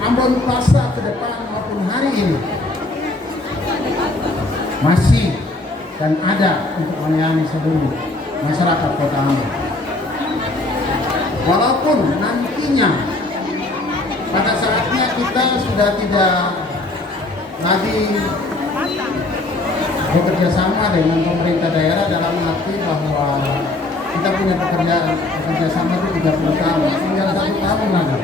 Ambon Plaza ke depan maupun hari ini masih dan ada untuk melayani seluruh masyarakat Kota Ambon. Walaupun nantinya pada saatnya kita sudah tidak lagi bekerja sama dengan pemerintah daerah dalam arti bahwa kita punya bekerja sama itu 30 tahun, tinggal 1 tahun lagi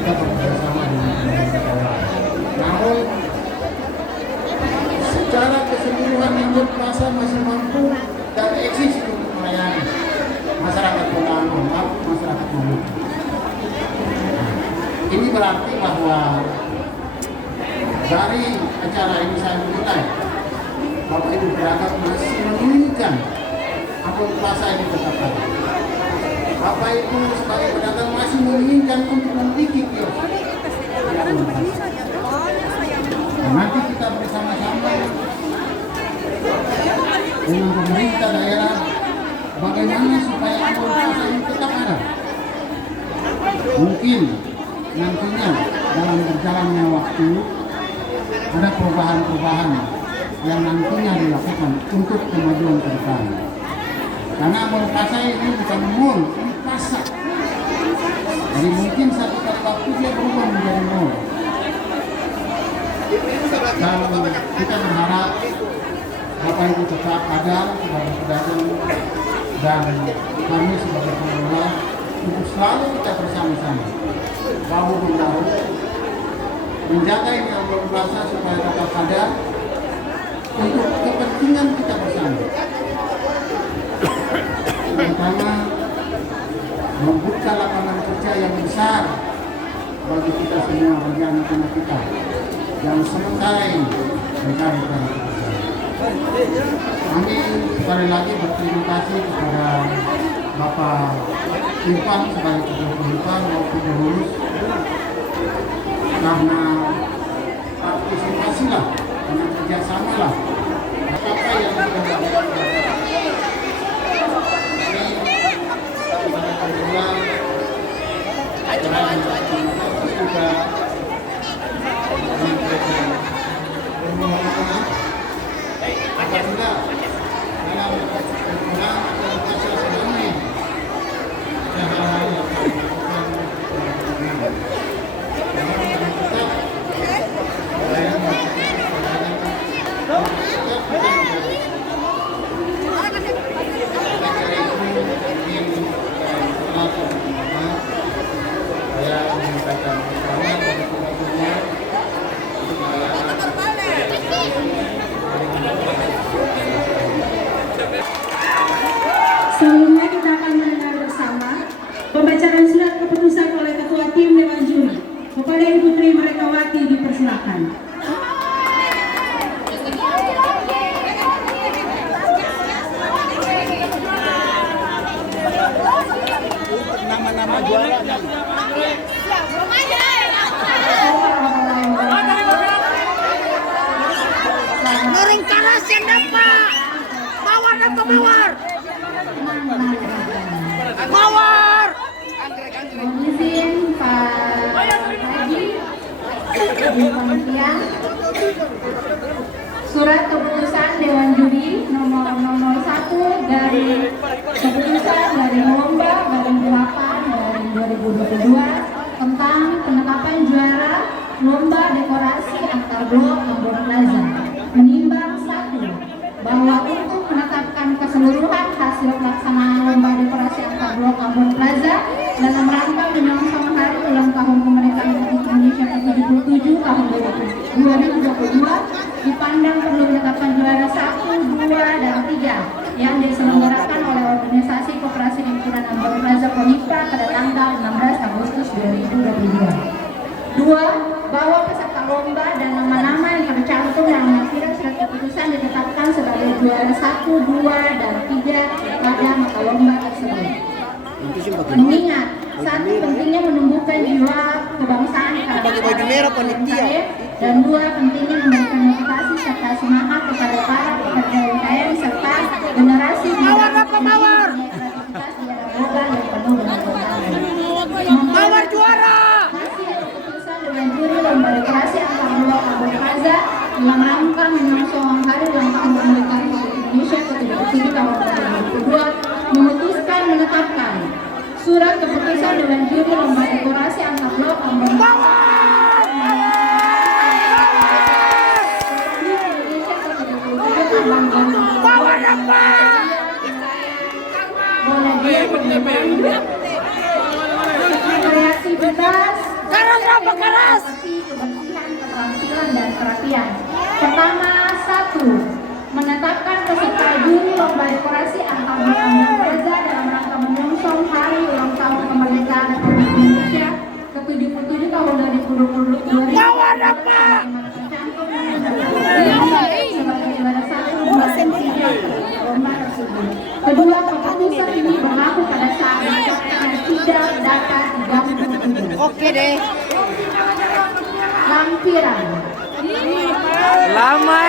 kita bekerja sama dengan pemerintah daerah. Namun secara keseluruhan Ambon Plaza masih mampu dan eksis untuk melayani masyarakat Kota Ambon, masyarakat Ambon. Ini berarti bahwa dari acara ini saya menilai Bapak Ibu pedagang masih menginginkan Ambon Plaza ini tetap ada. Bapak Ibu sebagai pedagang masih menginginkan untuk memiliki kios. Dan nanti kita bersama-sama dengan pemerintah daerah bagaimana supaya Ambon Plaza ini tetap ada. Mungkin nantinya dalam berjalannya waktu ada perubahan-perubahan yang nantinya dilakukan untuk kemajuan ke depan. Karena Ambon Plaza ini bukan mall, ini pasar. Jadi mungkin satu kali waktu dia berubah menjadi mall. Dan kita berharap Bapak Ibu tetap ada sebagai pedagang dan kami sebagai pengelola untuk selalu kita bersama-sama bahu membahu menjaga ini Ambon Plaza supaya tetap ada untuk kepentingan kita bersama. Terutama membuka lapangan kerja yang besar bagi kita semua, bagi anak-anak kita yang sementara ini mencari pekerjaan. Kami sekali lagi berterima kasih kepada Bapak Irfan sebagai Ketua Irfan maupun pengurus karena partisipasilah dan kerjasamalah apa yang sudah dilakukan. Sebelumnya kita akan mendengar bersama pembacaan surat keputusan oleh Ketua Tim Dewan Juri. Kepada Ibu Tri Merikawati dipersilakan. Nama-nama juara. Nurung karas yang dapat mawar apa mawar? Mawar. Izin Pak Haji, Ibu Panitia, surat keputusan Dewan Juri nomor 01 dari keputusan dari lomba garing 8 dari 2022 tentang penetapan juara lomba dekorasi antar blok Ambon Plaza. Menimbang 1 bahwa untuk menetapkan keseluruhan hasil pelaksanaan lomba dekorasi antar blok Ambon Plaza dalam rangka menyongsong hari ulang tahun kemerdekaan Republik Indonesia ke-77 tahun 2022 dipandang perlu menetapkan juara 1, 2, dan 3 yang diselenggarakan oleh organisasi Koperasi Himpunan Ambon Plaza Konipa pada tanggal 16 Agustus 2022. 2. Bahwa peserta lomba dan nama-nama yang tercantum dalam lampiran surat keputusan ditetapkan sebagai juara 1, 2, dan 3 pada mata lomba tersebut. Mengingat satu pentingnya menumbuhkan jiwa kebangsaan dan 2 pentingnya memberikan motivasi serta semangat kepada para pekerja UMKM serta generasi Mawar apa mawar? yang penuh dengan Mawar juara. Hasil keputusan Dewan Juri Lomba Dekorasi Antar Blok Ambon Plaza dalam rangka menyongsong Hari Ulang Tahun Kemerdekaan Republik Indonesia ke-77 tahun 2022 memutuskan menetapkan Surat Keputusan Dewan Juri Lomba Dekorasi Antar Blok Ambon Plaza kreativitas, Karas. kebersihan, keterampilan dan kerapian. Pertama, 1. Menetapkan peserta juri lomba dekorasi antar blok Ambon Plaza dalam rangka menyongsong Hari Ulang Tahun Kemerdekaan Republik Indonesia ke-77 tahun 2022. Mawar apa? Sebagai juara 1, 2, dan 3 lomba tersebut. Kedua, keputusan ini berlaku pada saat peserta tidak dapat diganggu. Oke deh. Lampiran. Lama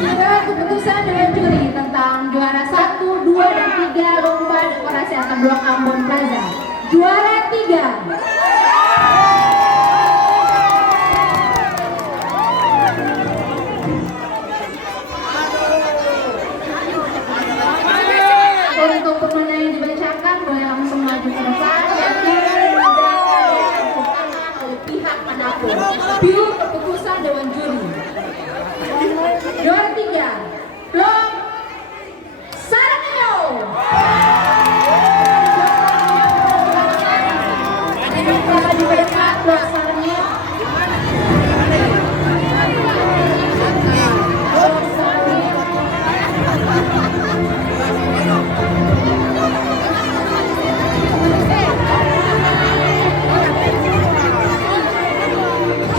Surat keputusan Dewan Juri tentang juara 1, 2, dan 3 lomba dekorasi antar blok Ambon Plaza. Juara 3. Untuk pemenang yang dibacakan boleh langsung maju ke depan dan tidak ditentukan oleh pihak manapun. Piu keputusan Dewan Juri. Juara 3, Blok Sarnio. Kalau di depan Blok Sarnio. Blok Sarnio.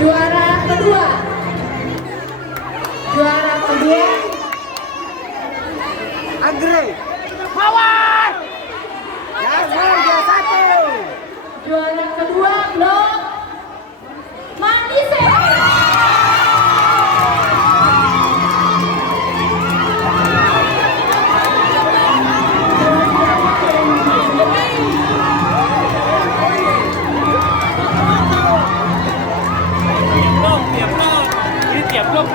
Juara kedua. Juara kedua. Agre. Mawar. Juara 1. Juara kedua blok Mandise. Ini tiap blok.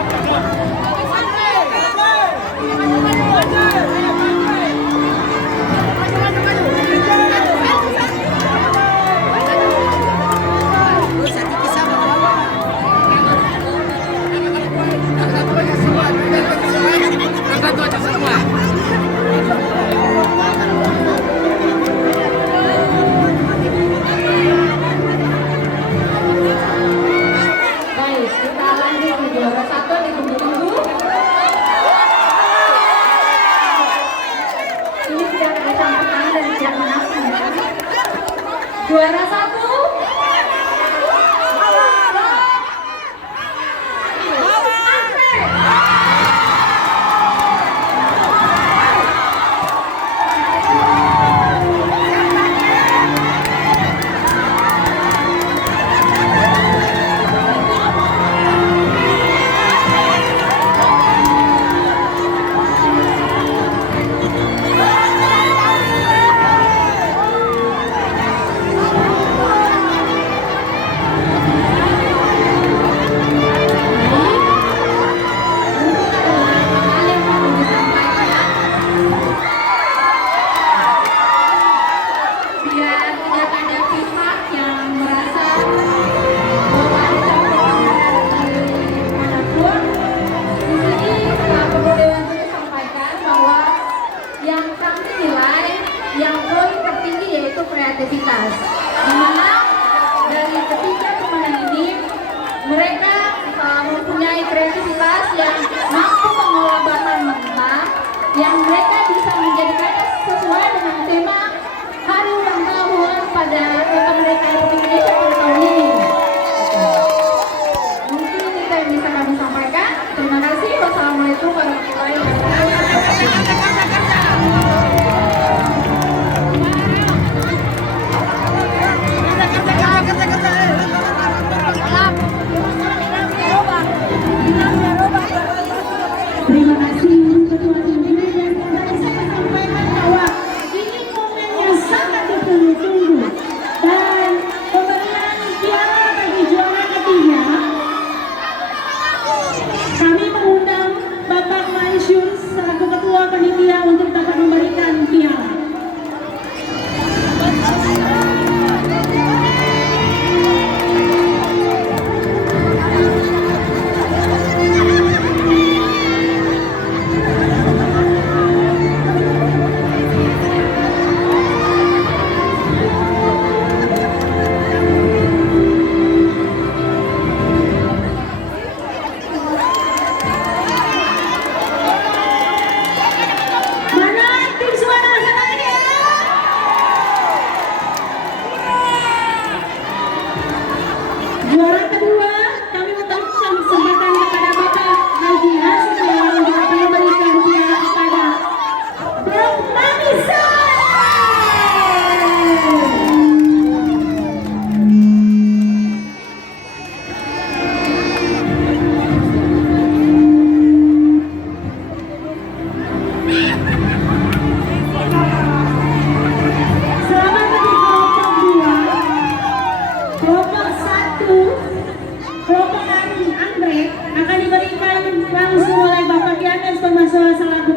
Baik, kita lanjut ke juara 1 ditunggu-tunggu. Ini tidak ada campur tangan dan tidak menang. Juara 1. Biar tidak ada pihak yang merasa bahwa ada manapun, di sini Pak Dewan Juri sampaikan bahwa yang kami nilai yang poin tertinggi yaitu kreativitas. Di mana dari ketiga pemenang ini mereka mempunyai kreativitas yang mampu mengolah bahan mentah yang mereka bisa menjadikannya sesuai dengan tema Hari Ulang Tahun pada Kemerdekaan Republik Indonesia pada tahun ini. Mungkin itu yang bisa kami sampaikan. Terima kasih. Wassalamualaikum warahmatullahi wabarakatuh. Terima kasih untuk Ketua Tim Juri dan tadi saya sampaikan bahwa ini momen yang sangat ditunggu-tunggu dan pemberian piala bagi juara ketiga. Kami mengundang Bapak Mansyur selaku Ketua Panitia untuk dapat memberikan piala. Mana tim suara semuanya? Juara kedua, kami memberikan kesempatan kepada Bapak Haji Hasbian untuk dapat memberikan piala kepada Bang Manisa. Selamat untuk kelompok 2. Kelompok 1, kelompok anggrek akan diberikan langsung oleh Bapak Gianus Pemasua selaku